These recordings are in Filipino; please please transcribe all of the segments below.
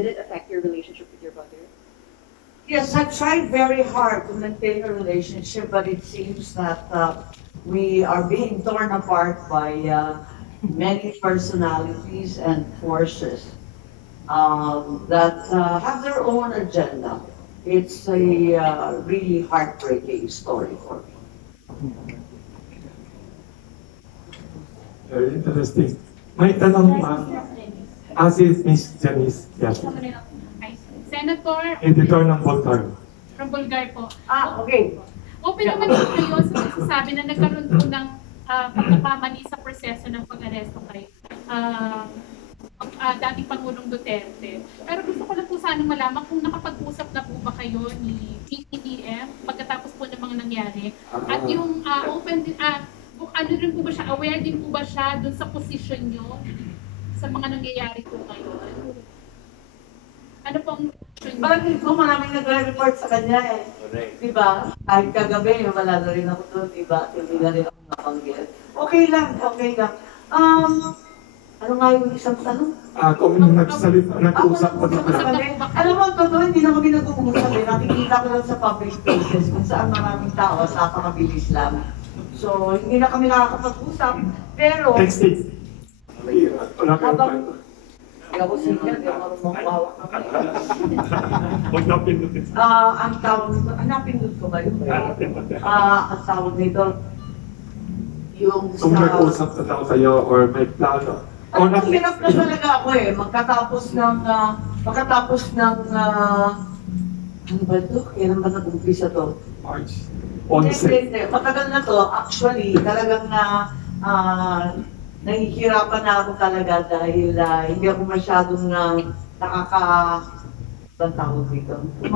did it affect your relationship with your brother? Yes, I tried very hard to maintain a relationship, but it seems that we are being torn apart by many personalities and forces that have their own agenda. It's a really heartbreaking story for me. Very interesting. May tanong si Miss Janice. Yes. Senator, Editor ng Bulgar. from Bulgar po. Okay. Open naman po kayo sa nagsasabi na nagkaroon po ng pagkakamali sa proseso ng pag-aresto kay dating Pangulong Duterte. Pero gusto ko lang po sana malaman kung nakapag-usap na po ba kayo ni PBBM pagkatapos po ng mga nangyari. At yung ano rin po ba siya, aware din po ba siya dun sa posisyon nyo sa mga nangyayari po ngayon? Ano pong Bakit ko maraming nagre-report sa kanya eh. Diba? Kahit kagabi, wala na rin ako doon, diba? Hindi na rin ako napanggit. Okay lang, okay lang. Ano nga yung isang tanong? Kung nag-usap po sa kami. Alam mo, totoo, hindi na kami nag-uusap eh. Nakikita ko lang sa public places kung saan maraming tao, napakabilis lang. So, hindi na kami nakakapag-usap. Pero, texting. Wala kayong habang kwento. hindi ako senior, hindi ako marunong kumawak kami. Huwag na pindutin. Ang tawag nito, napindot ko ba yun? Ang tawag nito, yung Kung sa... nag-usap na daw kayo or may plano. O Hirap na talaga ako eh, magkatapos ng, ano ba ito? Kailan ba nag-umpisa to? March. Hindi. Matagal na to. Actually, talagang nahihirapan na ako talaga dahil hindi ako masyadong bang tawag dito? Hindi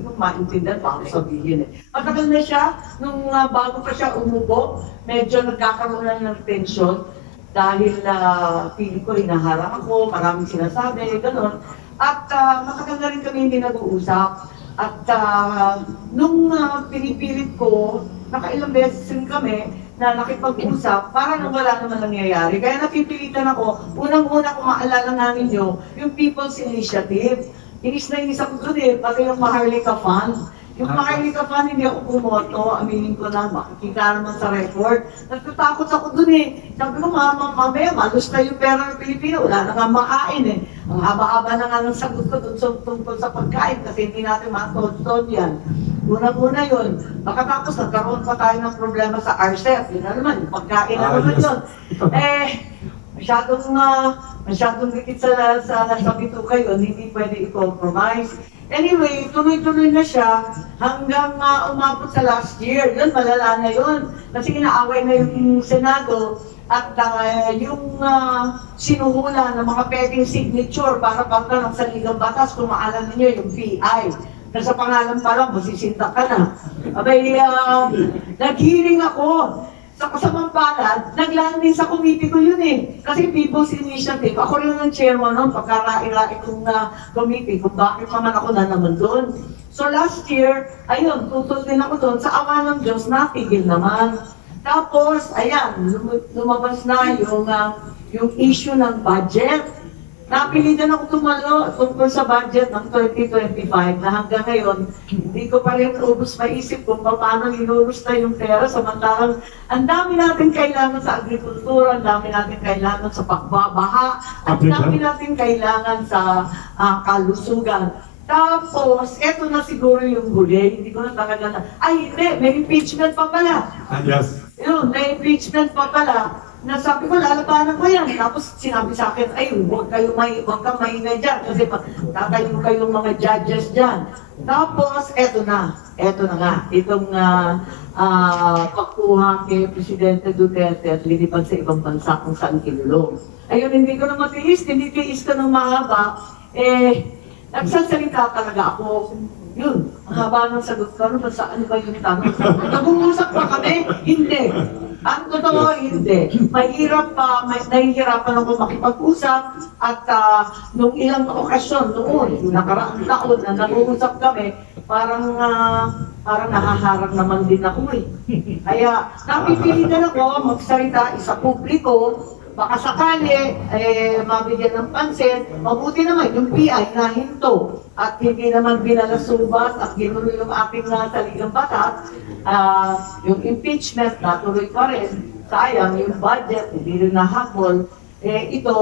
ko maintindihan pa ako sabihin eh. Matagal na siya, nung bago pa siya umupo, medyo nagkakaroon na ng tension dahil feeling ko hinaharap ako, maraming sinasabi, gano'n. At matagal na rin kami hindi nag-uusap. At nung pinipilit ko, nakailang beses rin kami na nakipag-usap para nang wala naman nangyayari. Kaya napipilitan ako, unang-una kung maalala namin nyo, yung People's Initiative. Inis na inis ako doon eh, pati yung Maharlika Fund. Yung Maharlika Fund, hindi ako bumoto, aminin ko na, makikita naman sa record. Nagtatakot ako doon eh. Sabi ko, mamaya, malus na yung pera ng Pilipino, wala na nga makain eh. Ang haba-haba na nga ng sagot ko doon tungkol sa pagkain kasi hindi natin matod yan. Unang-una yun. Pagkatapos nagkaroon pa tayo ng problema sa RCEP. Yun na naman, yung pagkain na naman yun. Masyadong dikit sa bituka yun, hindi pwede i-compromise. Anyway, tuloy-tuloy na siya hanggang umabot sa last year. Yun, malala na yun. Kasi inaaway na yung Senado at yung sinuhula ng mga pwedeng signature para pagka ng saligang batas, kung maalala ninyo yung PI. Na sa pangalan pa lang, masisinta ka na. Abay, nag-hearing ako. Sa kasamang palad, naglanding sa committee ko yun eh. Kasi People's Initiative, ako rin ang chairman nun, pagkaraing kong committee, kung bakit naman ako na naman doon. So last year, ayun, tutol din ako doon, sa awa ng Diyos, natigil naman. Tapos, ayan, lumabas na yung issue ng budget. Napilitan ako tumalo tungkol sa budget ng 2025 na hanggang ngayon, hindi ko pa rin ubus maisip kung paano nilulusta yung pera samantalang ang dami natin kailangan sa agrikultura, ang dami natin kailangan sa pagbabaha, ang dami natin kailangan sa kalusugan. Tapos, eto na siguro yung huli, hindi ko na talaga ay hindi, may impeachment pa pala. Yes. Yun, may impeachment pa pala. Nasabi ko, lalabanan ko yan. Tapos sinabi sa akin, ay, huwag kang maingay dyan kasi tatayo kayong mga judges dyan. Tapos, eto na nga, itong pagkuha kay Presidente Duterte at lilipad sa ibang bansa kung saan kinulong. Ayun, hindi ko na matiis, hindi tiis ko ng mahaba. Nagsasalita talaga ako. Yun, ang haba ng sagot ko, ano ba yung tanong? Nag-uusap pa kami? Hindi. Ang totoo, hindi. Nahihirapan ako makipag-usap at nung ilang okasyon noon, nakaraang taon na nag-uusap kami, parang nahaharap naman din ako eh. Kaya napipilitan ako magsalita sa publiko baka sakali, mabigyan ng pansin, mabuti naman yung PI na hinto at hindi naman binalasubas at ginulo yung aking saligang batas, yung impeachment natuloy pa rin, sayang yung budget, hindi rin nahabol, ito,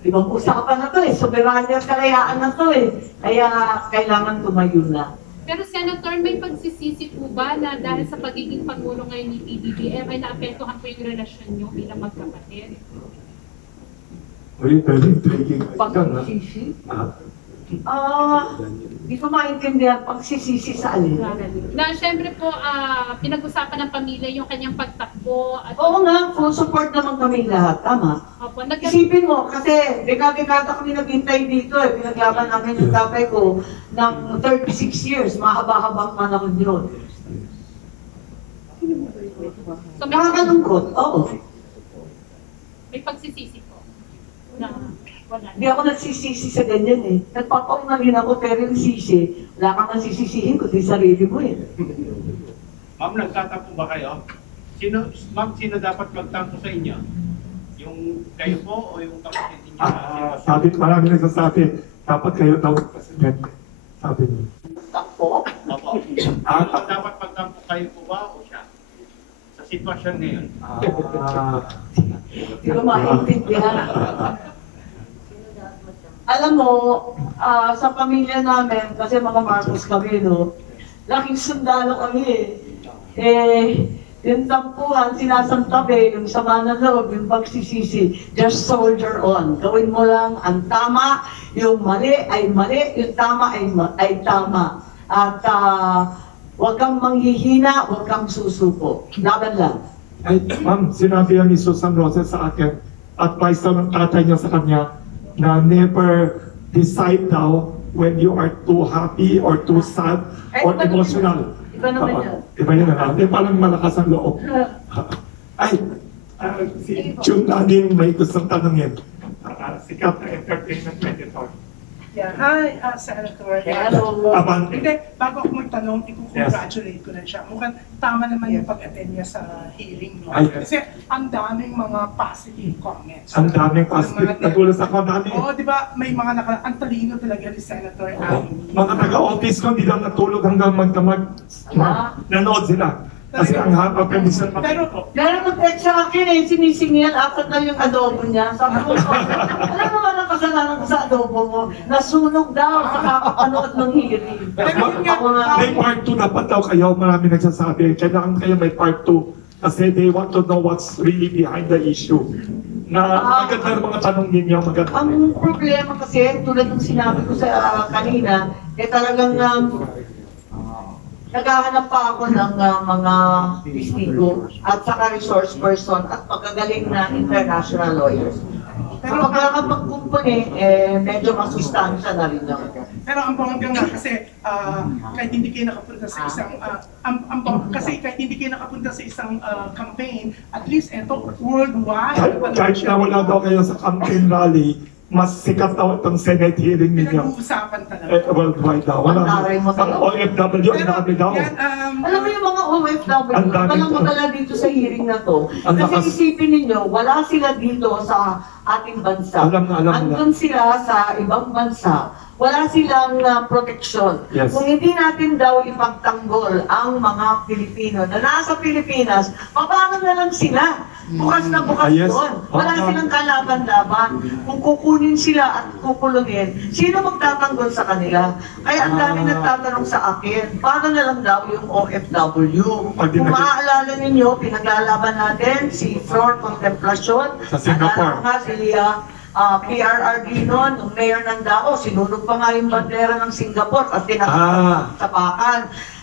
ibang usapan na to soberanya kalayaan na to kaya kailangan tumayo na. Pero Senator, may pagsisisi po ba na dahil sa pagiging Pangulo ngayon ni PBBM ay naapektuhan po yung relasyon nyo bilang magkapatid? Uy, very intriguing. Pagsisisi? Hindi ko maintindihan pagsisisi sa alin. Na syempre po, pinag-usapan ng pamilya yung kanyang pagtakbo. At, Oo nga, full support naman kami lahat, tama. opo, Isipin mo, kasi dekada-dekada kami naghintay dito pinaglaban namin yung tatay ko ng 36 years, mahaba-habang panahon yun. so Nakakalungkot, oo. may pagsisisi po. Na, wala. Hindi ako nagsisisi sa ganyan Nagpapaunahin ako, pero yung sisi, wala kang nasisisihin kundi sarili mo Ma'am, nagtatampo ba kayo? Sino dapat magtampo sa inyo? Yung kayo po o yung kapatid niyo? Sabi, marami nagsasabi, dapat kayo daw presidente. Sabi niyo. Takpo. Opo. Dapat magtampo kayo po ba o siya? Sa sitwasyon ngayon. Hindi ko maintindihan. Alam mo, sa pamilya namin, kasi mga Marcos kami, laking sundalo kami yung tampuhan, sinasantabi, yung sama ng loob, yung pagsisisi, just soldier on. Gawin mo lang ang tama, yung mali ay mali, yung tama ay tama. At huwag kang manghihina, huwag kang susuko. Laban lang. Ay, ma'am, sinabi yan ni Susan Roses sa akin, advice daw ng tatay niya sa kanya, na never decide daw when you are too happy or too sad or emotional. Iba naman yan. Iba yun na. Parang malakas ang loob. Ay, si June Lanin may gustong tanongin. Sikat na entertainment editor. Yeah, hi, Senator. Hello. Abante. Hindi, bago ako magtanong, i-congratulate ko na siya. Mukhang tama naman yung pag-attend niya sa hearing. No? Ay. Kasi ang daming mga positive comments. Ang daming positive. Nagulat ako dami. Oo, di ba, may mga ang talino talaga ni Senator Amy. Mga taga-office ko, hindi lang natulog hanggang magdamag. Nanood sila. Kasi ang haba permission Pero, Meron mag-text sa akin sinisingil after na yung adobo niya. Sabi ko, alam mo ba ang kasalanan ko sa adobo mo? Nasunog daw sa kakapanood ng hearing. Pero yun nga, Ako nga, May part 2 dapat daw kayo, marami nagsasabi. Kailangan kayo may part 2. Kasi they want to know what's really behind the issue. Na maganda ng mga tanong ninyo, maganda. ang problema kasi, tulad ng sinabi ko sa kanina, talagang naghahanap pa ako ng mga testigo at saka resource person at pagkagaling na international lawyers. Pero pagkakapagkumpuni, medyo masustansya na rin yun. pero ang bongga nga kasi kahit hindi kayo nakapunta sa isang kasi kahit hindi kayo nakapunta sa isang campaign, at least ito worldwide. Kahit na wala daw kayo sa campaign rally, mas sikat daw itong Senate hearing ninyo. Pinag-uusapan talaga. Worldwide daw. Wala Ang taray mo ang OFW, ang dami daw. yan, Alam mo yung mga OFW, Ang dami walang to. magala dito sa hearing na to. Ang lakas. Kasi isipin ninyo, wala sila dito sa ating bansa. Alam na. Andun sila sa ibang bansa. Wala silang proteksyon. Yes. Kung hindi natin daw ipagtanggol ang mga Pilipino na nasa Pilipinas, paano na lang sila? Bukas na bukas Yes. doon. Wala Oo. silang kalaban-laban. Kung kukunin sila at kukulungin, sino magtatanggol sa kanila? Kaya ang dami nagtatanong sa akin, paano na lang daw yung OFW? Pag Kung dinagdag- maaalala ninyo, pinaglalaban natin si Flor Contemplacion. Sa Singapore. Alala nga si PRRD noon, nung mayor ng Davao, sinunog pa nga yung bandera ng Singapore at tinatapakan.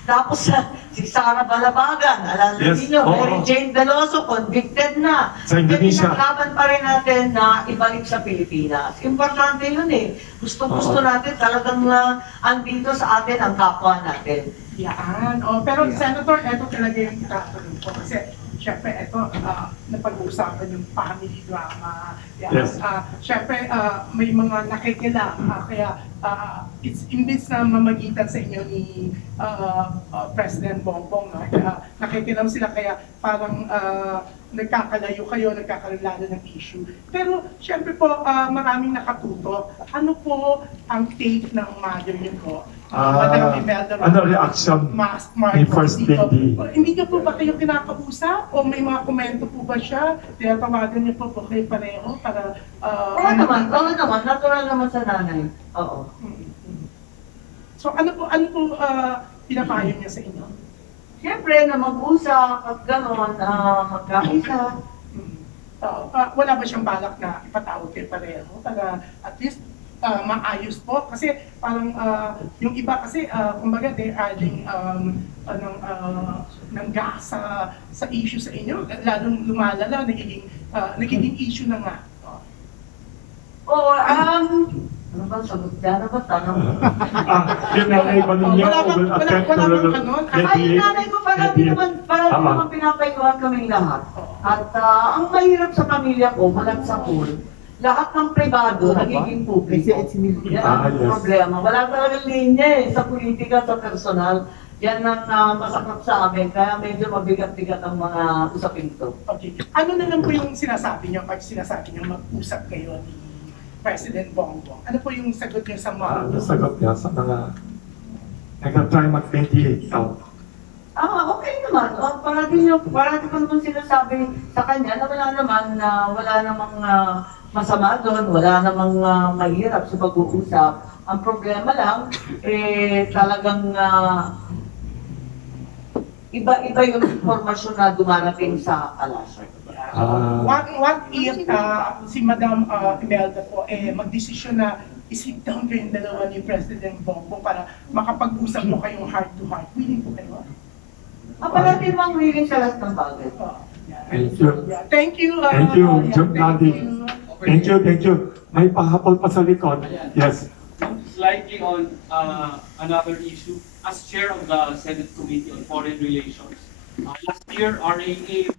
Tapos si Sara Balabagan, alala Yes, niyo, oo. Mary Jane Veloso, convicted na. Sa Indonesia. Pinaglaban pa rin natin na ibalik sa Pilipinas. Importante yun Gusto-gusto Oo. natin talagang andito sa atin ang kapwa natin. yan. Oh, pero Senator, eto talaga yung itatanong ko. Kasi syempre, ito, napag-uusapan yung family drama. Yes. Syempre, may mga nakikilang, kaya it's imbis na mamagitan sa inyo ni President Bongbong, no? Kaya nakikilam sila, kaya parang nagkakalayo kayo, nagkakalala ng issue. Pero syempre po, maraming nakatuto. Ano po ang take ng mother niyo po? Madam Imelda ano reaction ni First Lady? Hindi niyo po ba kayo kinakausap? O may mga komento po ba siya? Tinatawagan niyo po kayo pareho para... Oo naman, natural naman sa nanay. Oo. So ano po pinapayo niya sa inyo? Siyempre na mag-usap at gano'n, magkaisa. Wala ba siyang balak na ipatawag kayo pareho para at least maayos po? Kasi parang yung iba kasi, kumbaga, they're adding ng gas sa issue sa inyo. Lalong lumalala, nagiging issue na nga. Oo, ano ba sagot dyan? Ano ba tanong? Yung nanay ba ninyo will attend to Ay, nanay ko parati naman pinapayuhan kaming lahat. At ang mahirap sa pamilya ko, walang sa pool. Lahat ng privado nagiging publiko. Yan ang problema. Wala talagang linya sa politika, sa personal. Yan ang masakit sa amin. Kaya medyo mabigat-bigat ang mga usapin to. Okay. Ano na lang po yung sinasabi niyo pag sinasabi niyo mag-usap kayo ni President Bongbong? Ano po yung sagot niyo sa mga... sagot niya sa mga nag-try mag-mediate out. Okay naman. Parati ko naman sinasabi sa kanya na wala namang masama doon, wala namang mahirap sa pag-uusap. Ang problema lang, talagang iba-iba yung informasyon na dumarating sa palasyo. What if si Madam Imelda po magdesisyon na i-sit down kayong dalawa ni President Bongbong para makapag-usap mo kayong heart-to-heart? Willing po kayo? Parati namang willing sa lahat ng bagay. Thank you. Thank you. Thank you, Jim thank Nadi. you. Thank you. May pahapol pa sa likod. Yes. Slightly on another issue, as chair of the Senate Committee on Foreign Relations, last year RAA